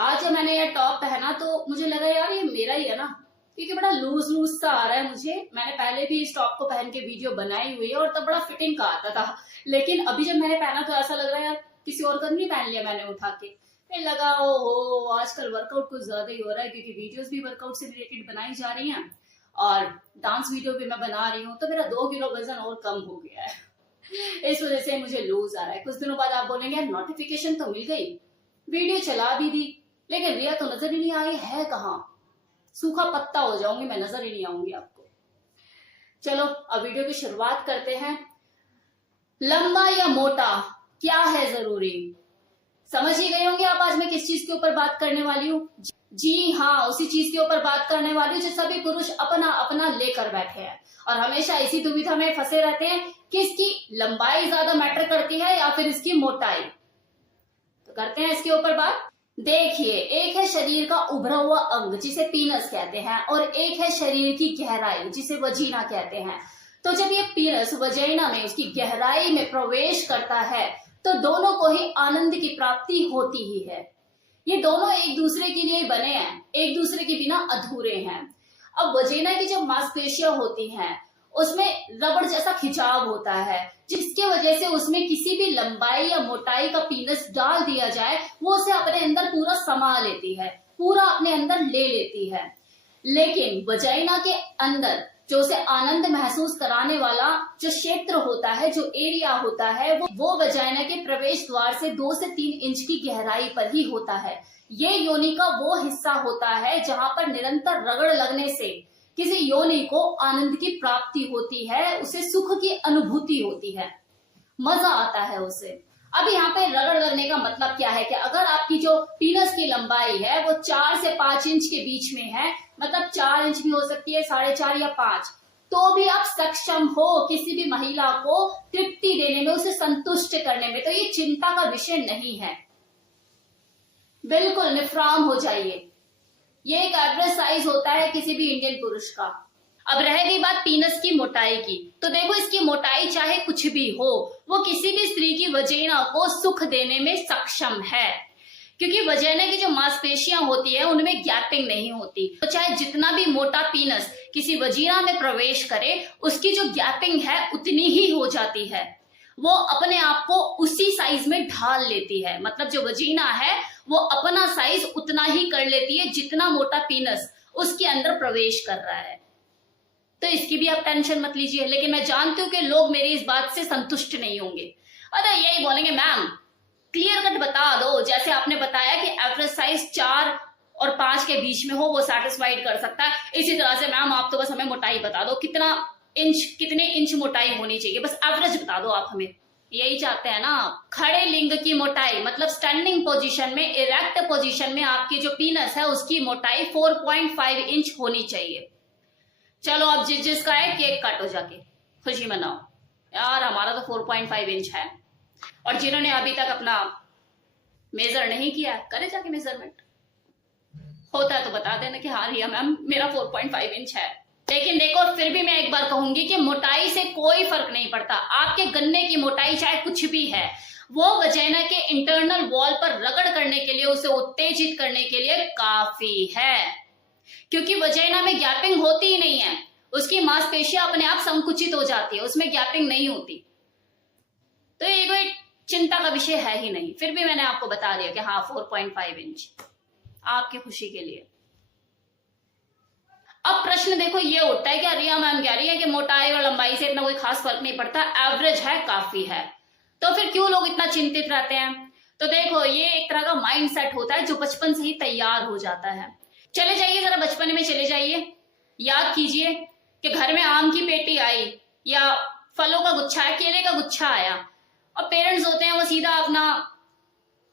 आज जब मैंने ये टॉप पहना तो मुझे लगा यार ये मेरा ही है ना, क्योंकि बड़ा लूज लूज सा आ रहा है मुझे। मैंने पहले भी इस टॉप को पहन के वीडियो बनाई हुई है और तब बड़ा फिटिंग का आता था, लेकिन अभी जब मैंने पहना तो ऐसा लग रहा है यार किसी और का नहीं पहन लिया मैंने उठा के। फिर लगा ओ हो आजकल वर्कआउट कुछ ज्यादा ही हो रहा है, क्योंकि वीडियोस भी वर्कआउट से रिलेटेड बनाई जा रही हैं और डांस वीडियो भी मैं बना रही हूँ, तो मेरा 2 किलो वजन और कम हो गया है। इस वजह से मुझे लूज आ रहा है। कुछ दिनों बाद आप बोलेंगे यार नोटिफिकेशन तो मिल गई, वीडियो चला भी दी, लेकिन रिया तो नजर ही नहीं आई है कहाँ। सूखा पत्ता हो जाऊंगी मैं, नजर ही नहीं आऊंगी आपको। चलो अब वीडियो की शुरुआत करते हैं। लंबा या मोटा क्या है जरूरी, समझ ही गए होंगे आप आज मैं किस चीज के ऊपर बात करने वाली हूँ। जी हाँ, उसी चीज के ऊपर बात करने वाली हूँ जो सभी पुरुष अपना अपना लेकर बैठे हैं और हमेशा इसी दुविधा में फंसे रहते हैं कि इसकी लंबाई ज्यादा मैटर करती है या फिर इसकी मोटाई। तो करते हैं इसके ऊपर बात। देखिए, एक है शरीर का उभरा हुआ अंग जिसे पीनस कहते हैं और एक है शरीर की गहराई जिसे वजीना कहते हैं। तो जब ये पीनस वजीना में उसकी गहराई में प्रवेश करता है तो दोनों को ही आनंद की प्राप्ति होती ही है। ये दोनों एक दूसरे के लिए बने हैं, एक दूसरे के बिना अधूरे हैं। अब वजीना की जो मांसपेशियां होती हैं उसमें रबड़ जैसा खिंचाव होता है, जिसके वजह से उसमें किसी भी लंबाई या मोटाई का पीनस डाल दिया जाए वो उसे अपने अंदर पूरा समा लेती है, पूरा अपने अंदर ले लेती है। लेकिन वजाइना के अंदर जो उसे आनंद महसूस कराने वाला जो क्षेत्र होता है, जो एरिया होता है, वो वजाइना के प्रवेश द्वार से 2 से 3 इंच की गहराई पर ही होता है। ये योनि का वो हिस्सा होता है जहां पर निरंतर रगड़ लगने से किसी योनि को आनंद की प्राप्ति होती है, उसे सुख की अनुभूति होती है, मजा आता है उसे। अब यहाँ पे रगड़ लगने का मतलब क्या है कि अगर आपकी जो पीनस की लंबाई है वो 4 से 5 इंच के बीच में है, मतलब 4 इंच भी हो सकती है, 4.5 या 5, तो भी आप सक्षम हो किसी भी महिला को तृप्ति देने में, उसे संतुष्ट करने में, तो ये चिंता का विषय नहीं है। बिल्कुल निफ्राम हो जाइए। ये एक एवरेज साइज होता है किसी भी इंडियन पुरुष का। अब रह गई बात पीनस की मोटाई की, तो देखो इसकी मोटाई चाहे कुछ भी हो, वो किसी भी स्त्री की वजीना को सुख देने में सक्षम है, क्योंकि वजीना की जो मांसपेशियां होती है उनमें गैपिंग नहीं होती। तो चाहे जितना भी मोटा पीनस किसी वजीना में प्रवेश करे, उसकी जो गैपिंग है उतनी ही हो जाती है, वो अपने आप को उसी साइज में ढाल लेती है। मतलब जो वजीना है वो अपना साइज उतना ही कर लेती है जितना मोटा पीनस उसके अंदर प्रवेश कर रहा है। तो इसकी भी आप टेंशन मत लीजिए। लेकिन मैं जानती हूं कि लोग मेरी इस बात से संतुष्ट नहीं होंगे। अरे यही बोलेंगे मैम क्लियर कट बता दो, जैसे आपने बताया कि एवरेज साइज 4 और 5 के बीच में हो वो सेटिस्फाइड कर सकता है, इसी तरह से मैम आप तो बस हमें मोटाई बता दो, कितने इंच मोटाई होनी चाहिए, बस एवरेज बता दो आप हमें। यही चाहते हैं ना। खड़े लिंग की मोटाई मतलब स्टैंडिंग पोजीशन में, इरेक्ट पोजीशन में आपकी जो पीनस है उसकी मोटाई 4.5 इंच होनी चाहिए। चलो अब जिसका है केक काटो, जाके खुशी मनाओ यार, हमारा तो 4.5 इंच है। और जिन्होंने अभी तक अपना मेजर नहीं किया करे जाके मेजरमेंट, होता है तो बता देना कि हाँ रिया मैम मेरा 4.5 इंच है। लेकिन देखो फिर भी मैं एक बार कहूंगी कि मोटाई से कोई फर्क नहीं पड़ता। आपके गन्ने की मोटाई चाहे कुछ भी है, वो वजाइना के इंटरनल वॉल पर रगड़ करने के लिए, उसे उत्तेजित करने के लिए काफी है, क्योंकि वजाइना में गैपिंग होती ही नहीं है, उसकी मांसपेशियां अपने आप संकुचित हो जाती है, उसमें गैपिंग नहीं होती। तो ये कोई चिंता का विषय है ही नहीं। फिर भी मैंने आपको बता दिया कि हाँ 4.5 इंच आपकी खुशी के लिए। अब प्रश्न देखो ये उठता है कि रिया मैम कह रही है कि मोटाई और लंबाई से इतना कोई खास फर्क नहीं पड़ता, एवरेज है काफी है, तो फिर क्यों लोग इतना चिंतित रहते हैं। तो देखो ये एक तरह का माइंड सेट होता है जो बचपन से ही तैयार हो जाता है। चले जाइए जरा बचपन में, चले जाइए, याद कीजिए कि घर में आम की पेटी आई या फलों का गुच्छा है, केले का गुच्छा आया, और पेरेंट्स होते हैं वो सीधा अपना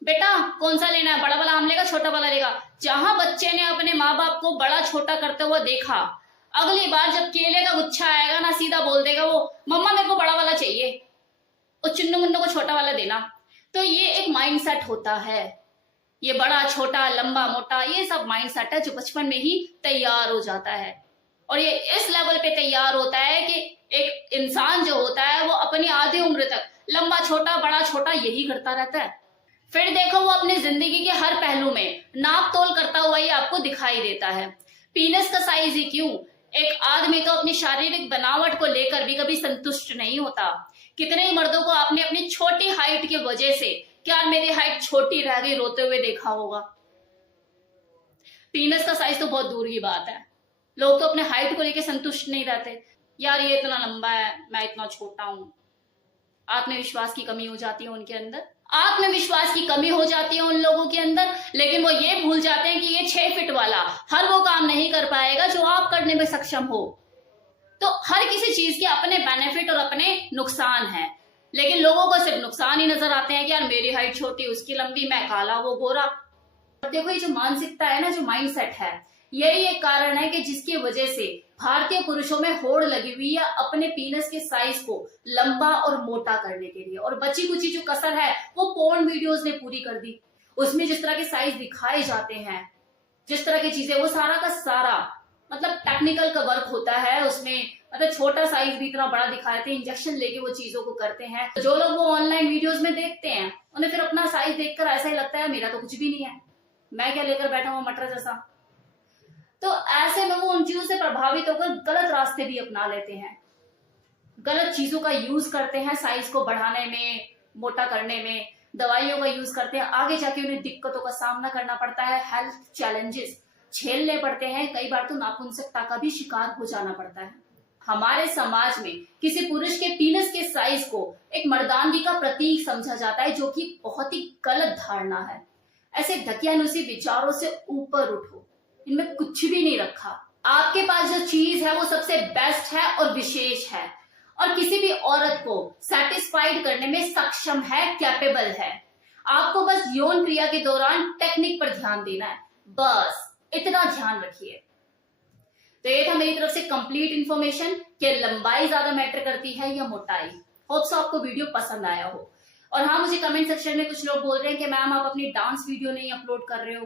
बेटा कौन सा लेना है, बड़ा वाला आम लेगा छोटा वाला लेगा। जहां बच्चे ने अपने माँ बाप को बड़ा छोटा करते हुए देखा, अगली बार जब केले का गुच्छा आएगा ना, सीधा बोल देगा वो मम्मा मेरे को बड़ा वाला चाहिए और चुन्नू मुन्नू को छोटा वाला देना। तो ये एक माइंड सेट होता है, ये बड़ा छोटा लंबा मोटा ये सब माइंड सेट है जो बचपन में ही तैयार हो जाता है। और ये इस लेवल पे तैयार होता है कि एक इंसान जो होता है वो अपनी आधी उम्र तक लंबा छोटा बड़ा छोटा यही करता रहता है। फिर देखो वो अपनी जिंदगी के हर पहलू में नाप तोल करता हुआ ही आपको दिखाई देता है। पीनस का साइज ही क्यों, एक आदमी तो अपनी शारीरिक बनावट को लेकर भी कभी संतुष्ट नहीं होता। कितने ही मर्दों को आपने अपनी छोटी हाइट की वजह से, क्या मेरी हाइट छोटी रह गई, रोते हुए देखा होगा। पीनस का साइज तो बहुत दूर की बात है, लोग तो अपने हाइट को लेकर संतुष्ट नहीं रहते। यार ये इतना लंबा है, मैं इतना छोटा हूं। आत्मविश्वास की कमी हो जाती है उनके अंदर, आत्मविश्वास की कमी हो जाती है उन लोगों के अंदर। लेकिन वो ये भूल जाते हैं कि ये 6 फीट वाला हर वो काम नहीं कर पाएगा जो आप करने में सक्षम हो। तो हर किसी चीज के अपने बेनिफिट और अपने नुकसान हैं, लेकिन लोगों को सिर्फ नुकसान ही नजर आते हैं कि यार मेरी हाइट छोटी, उसकी लंबी, मैं काला वो गोरा। देखो ये जो मानसिकता है ना, जो माइंडसेट है, यही एक कारण है कि जिसकी वजह से भारतीय पुरुषों में होड़ लगी हुई है अपने पीनस के साइज को लंबा और मोटा करने के लिए। और बची कुची जो कसर है वो पोर्न वीडियोस ने पूरी कर दी। उसमें जिस तरह के साइज दिखाए जाते हैं, जिस तरह की चीजें, वो सारा का सारा मतलब टेक्निकल का वर्क होता है उसमें। मतलब छोटा साइज भी इतना बड़ा दिखाते हैं, इंजेक्शन लेके वो चीजों को करते हैं। जो लोग वो ऑनलाइन वीडियोस में देखते हैं उन्हें फिर अपना साइज देखकर ऐसा ही लगता है मेरा तो कुछ भी नहीं है, मैं क्या लेकर बैठा हूं मटर जैसा। तो ऐसे में वो उन चीजों से प्रभावित होकर गलत रास्ते भी अपना लेते हैं, गलत चीजों का यूज करते हैं साइज को बढ़ाने में, मोटा करने में, दवाइयों का यूज करते हैं। आगे जाके उन्हें दिक्कतों का सामना करना पड़ता है, हेल्थ चैलेंजेस झेलने पड़ते हैं, कई बार तो नाखुनसकता का भी शिकार हो जाना पड़ता है। हमारे समाज में किसी पुरुष के पीनस के साइज को एक मर्दानगी का प्रतीक समझा जाता है, जो कि बहुत ही गलत धारणा है। ऐसे ढकियानुसी विचारों से ऊपर उठो, इनमें कुछ भी नहीं रखा। आपके पास जो चीज है वो सबसे बेस्ट है और विशेष है, और किसी भी औरत को सेटिस्फाइड करने में सक्षम है, कैपेबल है। आपको बस यौन क्रिया के दौरान टेक्निक पर ध्यान देना है, बस इतना ध्यान रखिए। तो ये था मेरी तरफ से कंप्लीट इंफॉर्मेशन कि लंबाई ज्यादा मैटर करती है या मोटाई। होप सो आपको वीडियो पसंद आया हो। और हाँ, मुझे कमेंट सेक्शन में कुछ लोग बोल रहे हैं कि मैम आप अपनी डांस वीडियो नहीं अपलोड कर रहे हो।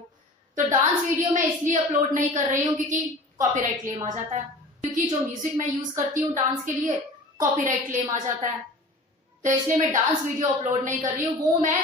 तो डांस वीडियो मैं इसलिए अपलोड नहीं कर रही हूँ क्योंकि कॉपीराइट क्लेम आ जाता है, क्योंकि जो म्यूजिक मैं यूज करती हूँ डांस के लिए कॉपीराइट क्लेम आ जाता है। तो इसलिए मैं डांस वीडियो अपलोड नहीं कर रही हूँ। वो मैं